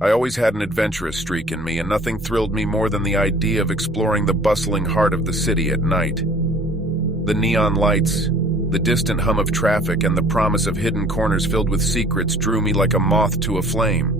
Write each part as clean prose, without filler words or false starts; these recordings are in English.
I always had an adventurous streak in me, and nothing thrilled me more than the idea of exploring the bustling heart of the city at night. The neon lights, the distant hum of traffic, and the promise of hidden corners filled with secrets drew me like a moth to a flame.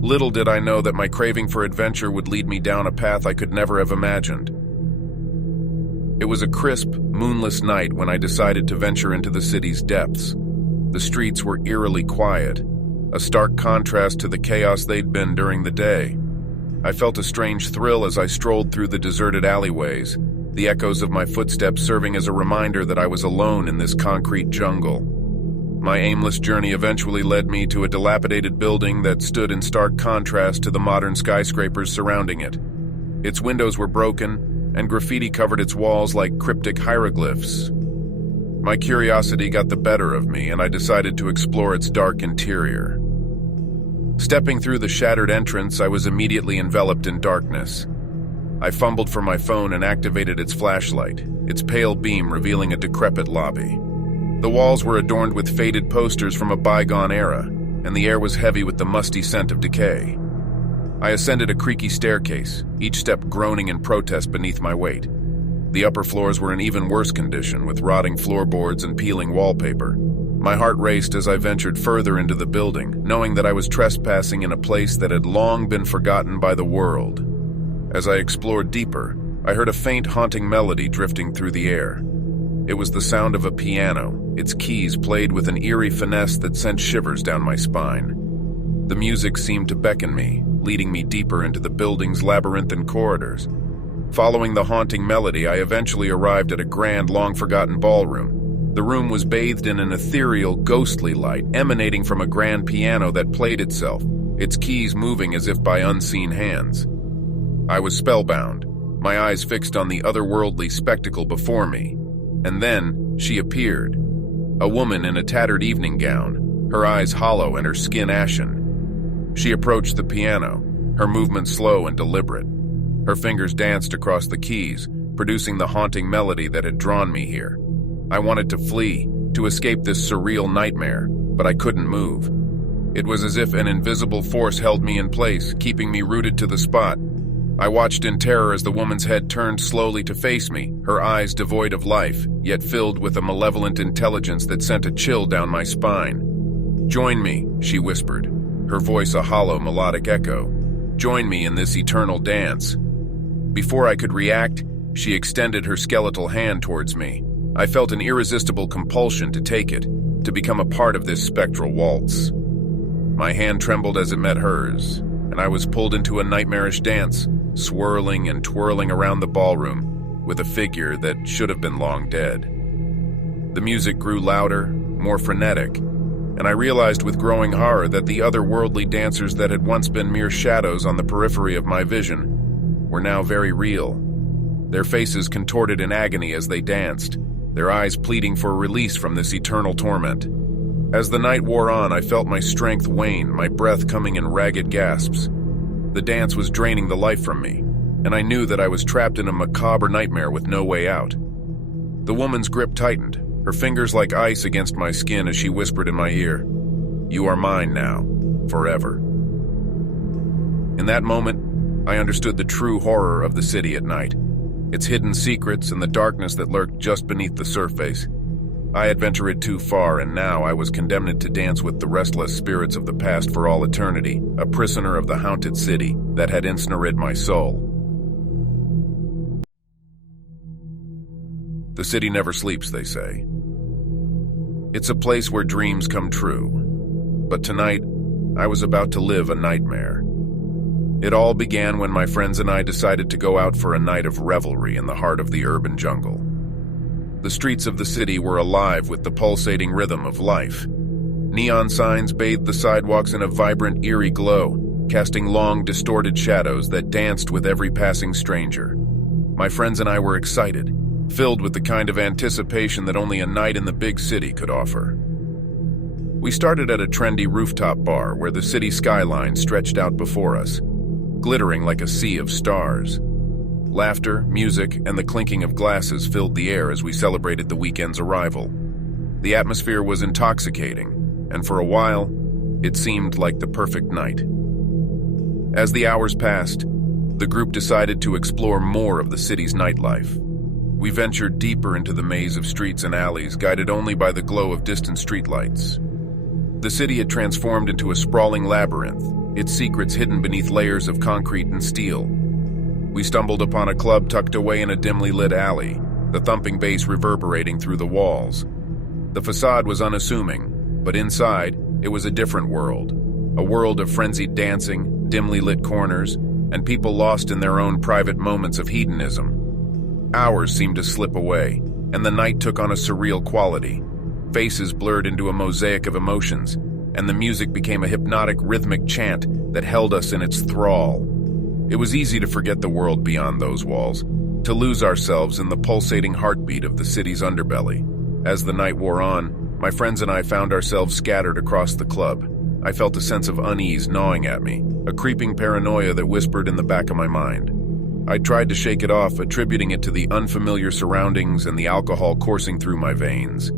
Little did I know that my craving for adventure would lead me down a path I could never have imagined. It was a crisp, moonless night when I decided to venture into the city's depths. The streets were eerily quiet, a stark contrast to the chaos they'd been during the day. I felt a strange thrill as I strolled through the deserted alleyways, the echoes of my footsteps serving as a reminder that I was alone in this concrete jungle. My aimless journey eventually led me to a dilapidated building that stood in stark contrast to the modern skyscrapers surrounding it. Its windows were broken, and graffiti covered its walls like cryptic hieroglyphs. My curiosity got the better of me, and I decided to explore its dark interior. Stepping through the shattered entrance, I was immediately enveloped in darkness. I fumbled for my phone and activated its flashlight, its pale beam revealing a decrepit lobby. The walls were adorned with faded posters from a bygone era, and the air was heavy with the musty scent of decay. I ascended a creaky staircase, each step groaning in protest beneath my weight. The upper floors were in even worse condition, with rotting floorboards and peeling wallpaper. My heart raced as I ventured further into the building, knowing that I was trespassing in a place that had long been forgotten by the world. As I explored deeper, I heard a faint, haunting melody drifting through the air. It was the sound of a piano, its keys played with an eerie finesse that sent shivers down my spine. The music seemed to beckon me, leading me deeper into the building's labyrinthine corridors. Following the haunting melody, I eventually arrived at a grand, long-forgotten ballroom. The room was bathed in an ethereal, ghostly light emanating from a grand piano that played itself, its keys moving as if by unseen hands. I was spellbound, my eyes fixed on the otherworldly spectacle before me. And then she appeared, a woman in a tattered evening gown, her eyes hollow and her skin ashen. She approached the piano, her movement slow and deliberate. Her fingers danced across the keys, producing the haunting melody that had drawn me here. I wanted to flee, to escape this surreal nightmare, but I couldn't move. It was as if an invisible force held me in place, keeping me rooted to the spot. I watched in terror as the woman's head turned slowly to face me, her eyes devoid of life, yet filled with a malevolent intelligence that sent a chill down my spine. "Join me," she whispered, her voice a hollow, melodic echo. "Join me in this eternal dance." Before I could react, she extended her skeletal hand towards me. I felt an irresistible compulsion to take it, to become a part of this spectral waltz. My hand trembled as it met hers, and I was pulled into a nightmarish dance, swirling and twirling around the ballroom with a figure that should have been long dead. The music grew louder, more frenetic, and I realized with growing horror that the otherworldly dancers that had once been mere shadows on the periphery of my vision were now very real. Their faces contorted in agony as they danced, their eyes pleading for release from this eternal torment. As the night wore on, I felt my strength wane, my breath coming in ragged gasps. The dance was draining the life from me, and I knew that I was trapped in a macabre nightmare with no way out. The woman's grip tightened, her fingers like ice against my skin as she whispered in my ear, "You are mine now, forever." In that moment, I understood the true horror of the city at night, its hidden secrets and the darkness that lurked just beneath the surface. I had ventured too far, and now I was condemned to dance with the restless spirits of the past for all eternity, a prisoner of the haunted city that had ensnared my soul. The city never sleeps, they say. It's a place where dreams come true. But tonight, I was about to live a nightmare. It all began when my friends and I decided to go out for a night of revelry in the heart of the urban jungle. The streets of the city were alive with the pulsating rhythm of life. Neon signs bathed the sidewalks in a vibrant, eerie glow, casting long, distorted shadows that danced with every passing stranger. My friends and I were excited, filled with the kind of anticipation that only a night in the big city could offer. We started at a trendy rooftop bar where the city skyline stretched out before us, glittering like a sea of stars. Laughter, music, and the clinking of glasses filled the air as we celebrated the weekend's arrival. The atmosphere was intoxicating, and for a while, it seemed like the perfect night. As the hours passed, the group decided to explore more of the city's nightlife. We ventured deeper into the maze of streets and alleys, guided only by the glow of distant streetlights. The city had transformed into a sprawling labyrinth, its secrets hidden beneath layers of concrete and steel. We stumbled upon a club tucked away in a dimly lit alley, the thumping bass reverberating through the walls. The facade was unassuming, but inside, it was a different world. A world of frenzied dancing, dimly lit corners, and people lost in their own private moments of hedonism. Hours seemed to slip away, and the night took on a surreal quality. Faces blurred into a mosaic of emotions, and the music became a hypnotic rhythmic chant that held us in its thrall. It was easy to forget the world beyond those walls, to lose ourselves in the pulsating heartbeat of the city's underbelly. As the night wore on, my friends and I found ourselves scattered across the club. I felt a sense of unease gnawing at me, a creeping paranoia that whispered in the back of my mind. I tried to shake it off, attributing it to the unfamiliar surroundings and the alcohol coursing through my veins.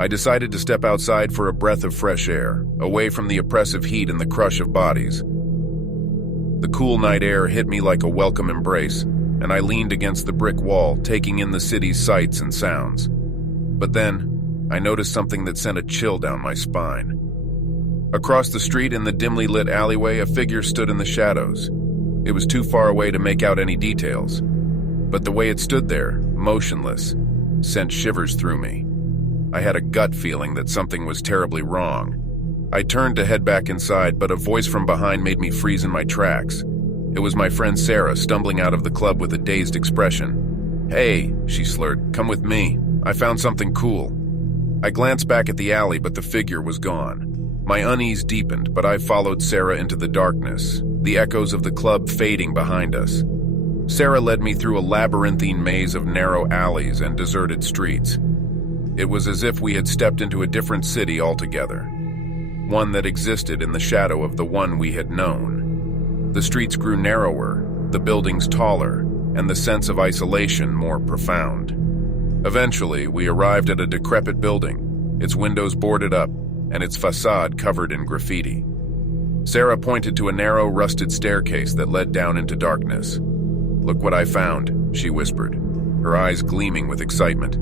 I decided to step outside for a breath of fresh air, away from the oppressive heat and the crush of bodies. The cool night air hit me like a welcome embrace, and I leaned against the brick wall, taking in the city's sights and sounds. But then, I noticed something that sent a chill down my spine. Across the street in the dimly lit alleyway, a figure stood in the shadows. It was too far away to make out any details, but the way it stood there, motionless, sent shivers through me. I had a gut feeling that something was terribly wrong. I turned to head back inside, but a voice from behind made me freeze in my tracks. It was my friend Sarah, stumbling out of the club with a dazed expression. "Hey," she slurred, "come with me. I found something cool." I glanced back at the alley, but the figure was gone. My unease deepened, but I followed Sarah into the darkness, the echoes of the club fading behind us. Sarah led me through a labyrinthine maze of narrow alleys and deserted streets. It was as if we had stepped into a different city altogether, one that existed in the shadow of the one we had known. The streets grew narrower, the buildings taller, and the sense of isolation more profound. Eventually, we arrived at a decrepit building, its windows boarded up, and its facade covered in graffiti. Sarah pointed to a narrow, rusted staircase that led down into darkness. "Look what I found," she whispered, her eyes gleaming with excitement.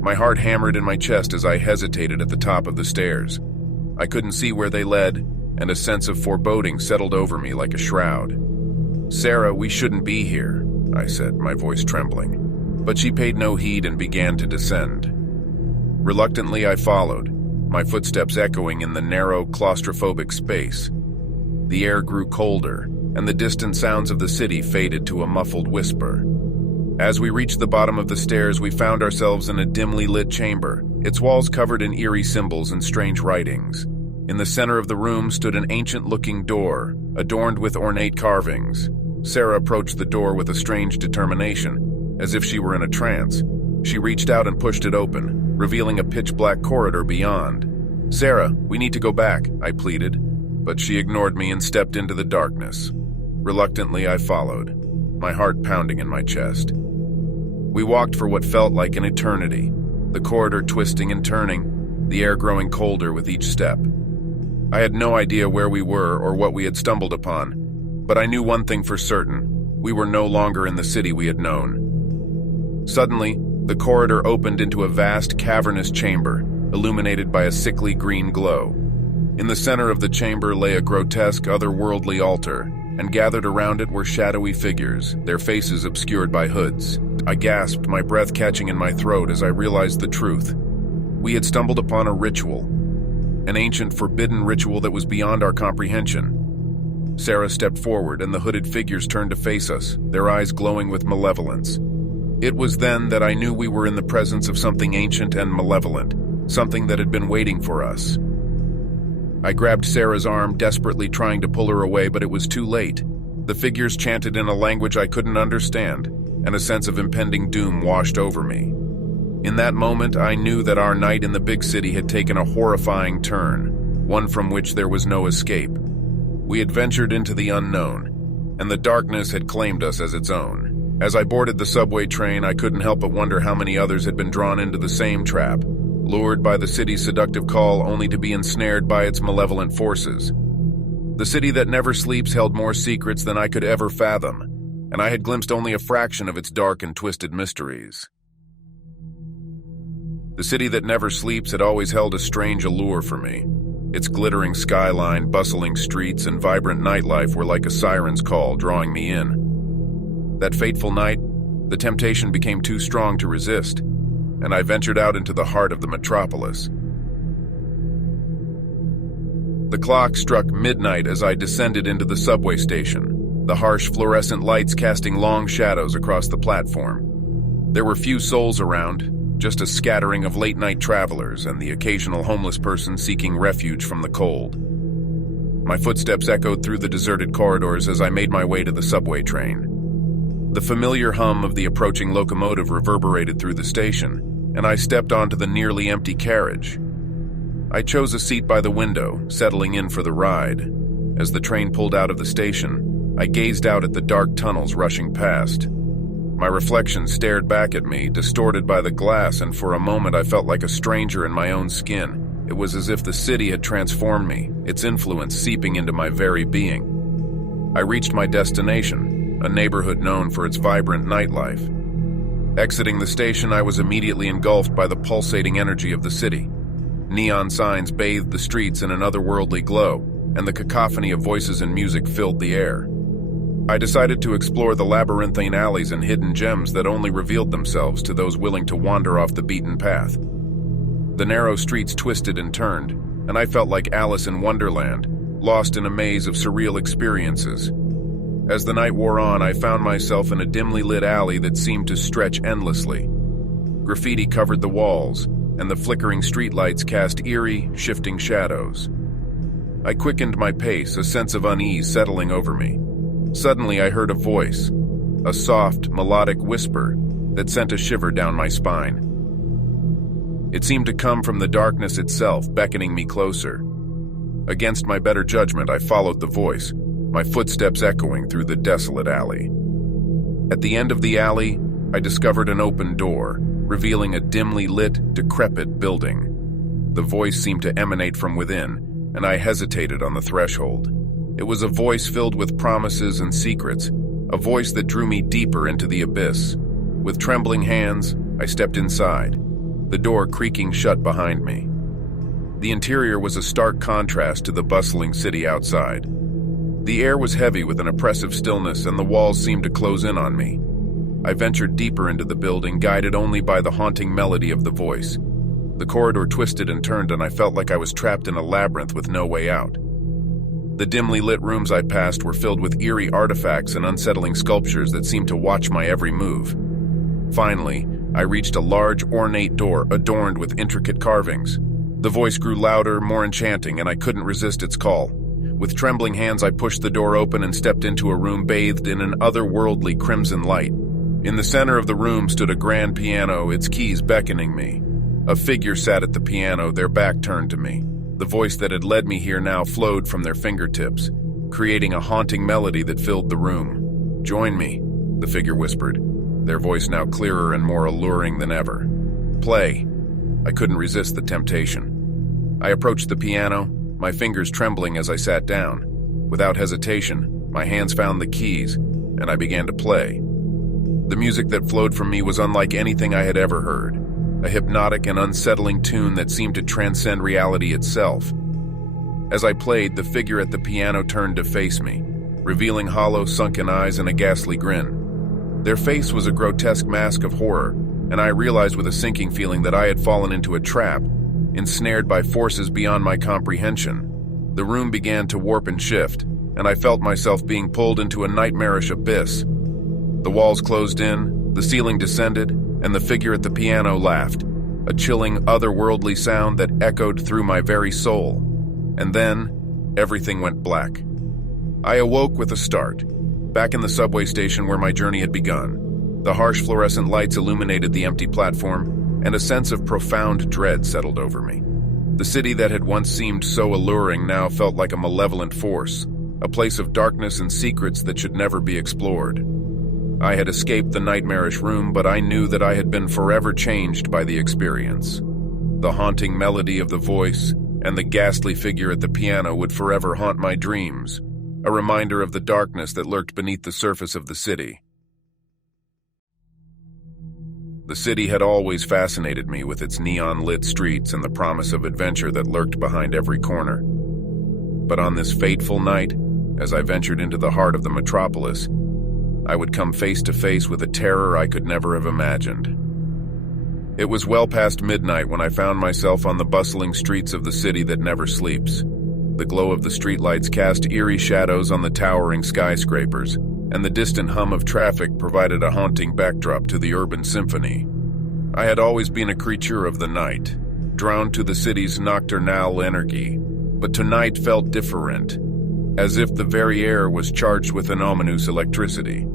My heart hammered in my chest as I hesitated at the top of the stairs. I couldn't see where they led, and a sense of foreboding settled over me like a shroud. "Sarah, we shouldn't be here," I said, my voice trembling. But she paid no heed and began to descend. Reluctantly, I followed, my footsteps echoing in the narrow, claustrophobic space. The air grew colder, and the distant sounds of the city faded to a muffled whisper. As we reached the bottom of the stairs, we found ourselves in a dimly lit chamber, its walls covered in eerie symbols and strange writings. In the center of the room stood an ancient-looking door, adorned with ornate carvings. Sarah approached the door with a strange determination, as if she were in a trance. She reached out and pushed it open, revealing a pitch-black corridor beyond. "Sarah, we need to go back," I pleaded, but she ignored me and stepped into the darkness. Reluctantly, I followed, my heart pounding in my chest. We walked for what felt like an eternity, the corridor twisting and turning, the air growing colder with each step. I had no idea where we were or what we had stumbled upon, but I knew one thing for certain: we were no longer in the city we had known. Suddenly, the corridor opened into a vast, cavernous chamber, illuminated by a sickly green glow. In the center of the chamber lay a grotesque, otherworldly altar, and gathered around it were shadowy figures, their faces obscured by hoods. I gasped, my breath catching in my throat as I realized the truth. We had stumbled upon a ritual, an ancient, forbidden ritual that was beyond our comprehension. Sarah stepped forward, and the hooded figures turned to face us, their eyes glowing with malevolence. It was then that I knew we were in the presence of something ancient and malevolent, something that had been waiting for us. I grabbed Sarah's arm, desperately trying to pull her away, but it was too late. The figures chanted in a language I couldn't understand, and a sense of impending doom washed over me. In that moment, I knew that our night in the big city had taken a horrifying turn, one from which there was no escape. We had ventured into the unknown, and the darkness had claimed us as its own. As I boarded the subway train, I couldn't help but wonder how many others had been drawn into the same trap, lured by the city's seductive call only to be ensnared by its malevolent forces. The city that never sleeps held more secrets than I could ever fathom, and I had glimpsed only a fraction of its dark and twisted mysteries. The city that never sleeps had always held a strange allure for me. Its glittering skyline, bustling streets, and vibrant nightlife were like a siren's call, drawing me in. That fateful night, the temptation became too strong to resist, and I ventured out into the heart of the metropolis. The clock struck midnight as I descended into the subway station, the harsh fluorescent lights casting long shadows across the platform. There were few souls around, just a scattering of late-night travelers and the occasional homeless person seeking refuge from the cold. My footsteps echoed through the deserted corridors as I made my way to the subway train. The familiar hum of the approaching locomotive reverberated through the station, and I stepped onto the nearly empty carriage. I chose a seat by the window, settling in for the ride. As the train pulled out of the station, I gazed out at the dark tunnels rushing past. My reflection stared back at me, distorted by the glass, and for a moment I felt like a stranger in my own skin. It was as if the city had transformed me, its influence seeping into my very being. I reached my destination, a neighborhood known for its vibrant nightlife. Exiting the station, I was immediately engulfed by the pulsating energy of the city. Neon signs bathed the streets in an otherworldly glow, and the cacophony of voices and music filled the air. I decided to explore the labyrinthine alleys and hidden gems that only revealed themselves to those willing to wander off the beaten path. The narrow streets twisted and turned, and I felt like Alice in Wonderland, lost in a maze of surreal experiences. As the night wore on, I found myself in a dimly lit alley that seemed to stretch endlessly. Graffiti covered the walls, and the flickering streetlights cast eerie, shifting shadows. I quickened my pace, a sense of unease settling over me. Suddenly I heard a voice, a soft, melodic whisper that sent a shiver down my spine. It seemed to come from the darkness itself, beckoning me closer. Against my better judgment, I followed the voice, my footsteps echoing through the desolate alley. At the end of the alley, I discovered an open door, revealing a dimly lit, decrepit building. The voice seemed to emanate from within, and I hesitated on the threshold. It was a voice filled with promises and secrets, a voice that drew me deeper into the abyss. With trembling hands, I stepped inside, the door creaking shut behind me. The interior was a stark contrast to the bustling city outside. The air was heavy with an oppressive stillness, and the walls seemed to close in on me. I ventured deeper into the building, guided only by the haunting melody of the voice. The corridor twisted and turned, and I felt like I was trapped in a labyrinth with no way out. The dimly lit rooms I passed were filled with eerie artifacts and unsettling sculptures that seemed to watch my every move. Finally, I reached a large, ornate door adorned with intricate carvings. The voice grew louder, more enchanting, and I couldn't resist its call. With trembling hands, I pushed the door open and stepped into a room bathed in an otherworldly crimson light. In the center of the room stood a grand piano, its keys beckoning me. A figure sat at the piano, their back turned to me. The voice that had led me here now flowed from their fingertips, creating a haunting melody that filled the room. "Join me," the figure whispered, their voice now clearer and more alluring than ever. "Play." I couldn't resist the temptation. I approached the piano, my fingers trembling as I sat down. Without hesitation, my hands found the keys, and I began to play. The music that flowed from me was unlike anything I had ever heard, a hypnotic and unsettling tune that seemed to transcend reality itself. As I played, the figure at the piano turned to face me, revealing hollow, sunken eyes and a ghastly grin. Their face was a grotesque mask of horror, and I realized with a sinking feeling that I had fallen into a trap, ensnared by forces beyond my comprehension. The room began to warp and shift, and I felt myself being pulled into a nightmarish abyss. The walls closed in, the ceiling descended, and the figure at the piano laughed, a chilling, otherworldly sound that echoed through my very soul. And then, everything went black. I awoke with a start, back in the subway station where my journey had begun. The harsh fluorescent lights illuminated the empty platform, and a sense of profound dread settled over me. The city that had once seemed so alluring now felt like a malevolent force, a place of darkness and secrets that should never be explored. I had escaped the nightmarish room, but I knew that I had been forever changed by the experience. The haunting melody of the voice, and the ghastly figure at the piano would forever haunt my dreams, a reminder of the darkness that lurked beneath the surface of the city. The city had always fascinated me with its neon-lit streets and the promise of adventure that lurked behind every corner. But on this fateful night, as I ventured into the heart of the metropolis, I would come face to face with a terror I could never have imagined. It was well past midnight when I found myself on the bustling streets of the city that never sleeps. The glow of the streetlights cast eerie shadows on the towering skyscrapers, and the distant hum of traffic provided a haunting backdrop to the urban symphony. I had always been a creature of the night, drawn to the city's nocturnal energy, but tonight felt different, as if the very air was charged with an ominous electricity.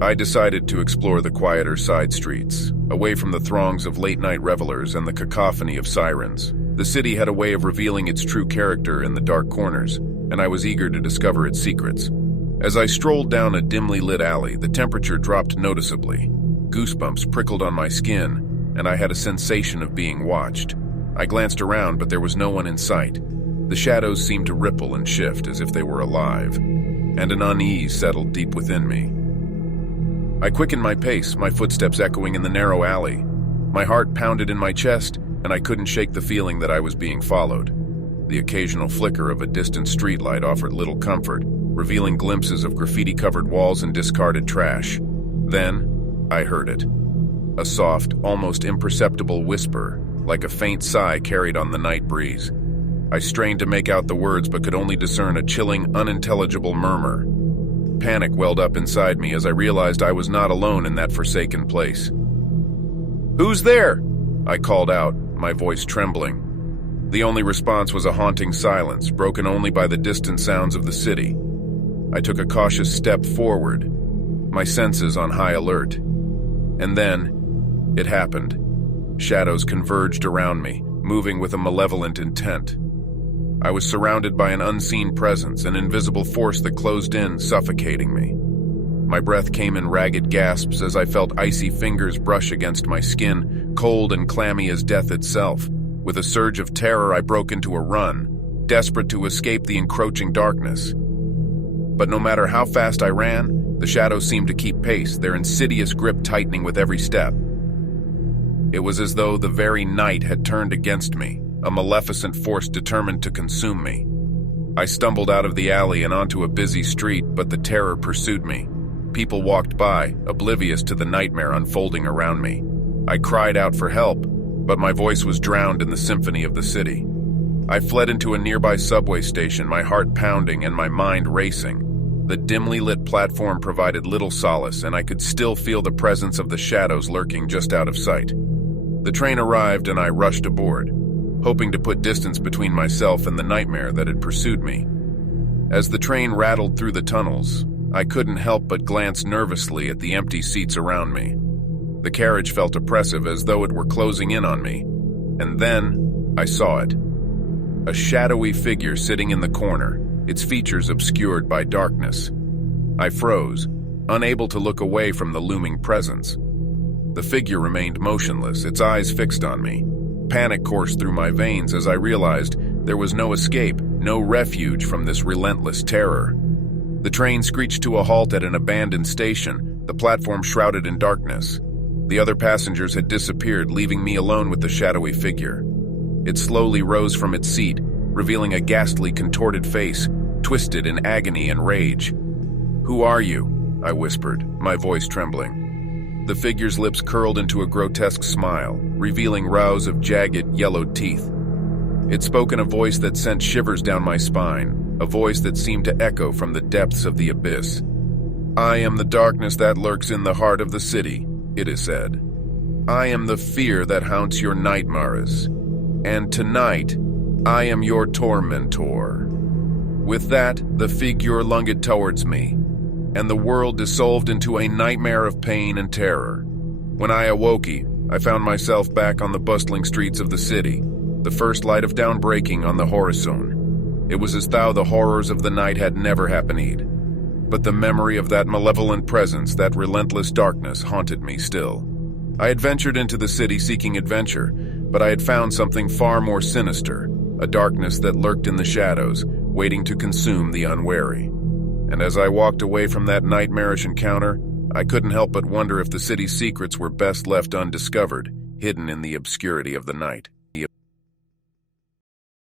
I decided to explore the quieter side streets, away from the throngs of late-night revelers and the cacophony of sirens. The city had a way of revealing its true character in the dark corners, and I was eager to discover its secrets. As I strolled down a dimly lit alley, the temperature dropped noticeably. Goosebumps prickled on my skin, and I had a sensation of being watched. I glanced around, but there was no one in sight. The shadows seemed to ripple and shift as if they were alive, and an unease settled deep within me. I quickened my pace, my footsteps echoing in the narrow alley. My heart pounded in my chest, and I couldn't shake the feeling that I was being followed. The occasional flicker of a distant streetlight offered little comfort, revealing glimpses of graffiti-covered walls and discarded trash. Then, I heard it. A soft, almost imperceptible whisper, like a faint sigh carried on the night breeze. I strained to make out the words but could only discern a chilling, unintelligible murmur. Panic welled up inside me as I realized I was not alone in that forsaken place. "Who's there?" I called out, my voice trembling. The only response was a haunting silence, broken only by the distant sounds of the city. I took a cautious step forward, my senses on high alert. And then, it happened. Shadows converged around me, moving with a malevolent intent. I was surrounded by an unseen presence, an invisible force that closed in, suffocating me. My breath came in ragged gasps as I felt icy fingers brush against my skin, cold and clammy as death itself. With a surge of terror, I broke into a run, desperate to escape the encroaching darkness. But no matter how fast I ran, the shadows seemed to keep pace, their insidious grip tightening with every step. It was as though the very night had turned against me, a maleficent force determined to consume me. I stumbled out of the alley and onto a busy street, but the terror pursued me. People walked by, oblivious to the nightmare unfolding around me. I cried out for help, but my voice was drowned in the symphony of the city. I fled into a nearby subway station, my heart pounding and my mind racing. The dimly lit platform provided little solace, and I could still feel the presence of the shadows lurking just out of sight. The train arrived and I rushed aboard, hoping to put distance between myself and the nightmare that had pursued me. As the train rattled through the tunnels, I couldn't help but glance nervously at the empty seats around me. The carriage felt oppressive, as though it were closing in on me. And then, I saw it. A shadowy figure sitting in the corner, its features obscured by darkness. I froze, unable to look away from the looming presence. The figure remained motionless, its eyes fixed on me. Panic coursed through my veins as I realized there was no escape, no refuge from this relentless terror. The train screeched to a halt at an abandoned station, the platform shrouded in darkness. The other passengers had disappeared, leaving me alone with the shadowy figure. It slowly rose from its seat, revealing a ghastly, contorted face, twisted in agony and rage. "Who are you?" I whispered, my voice trembling. The figure's lips curled into a grotesque smile, revealing rows of jagged, yellowed teeth. It spoke in a voice that sent shivers down my spine, a voice that seemed to echo from the depths of the abyss. "I am the darkness that lurks in the heart of the city," it is said. "I am the fear that haunts your nightmares. And tonight, I am your tormentor." With that, the figure lunged towards me, and the world dissolved into a nightmare of pain and terror. When I awoke, I found myself back on the bustling streets of the city, the first light of dawn breaking on the horizon. It was as though the horrors of the night had never happened, but the memory of that malevolent presence, that relentless darkness, haunted me still. I had ventured into the city seeking adventure, but I had found something far more sinister, a darkness that lurked in the shadows, waiting to consume the unwary. And as I walked away from that nightmarish encounter, I couldn't help but wonder if the city's secrets were best left undiscovered, hidden in the obscurity of the night.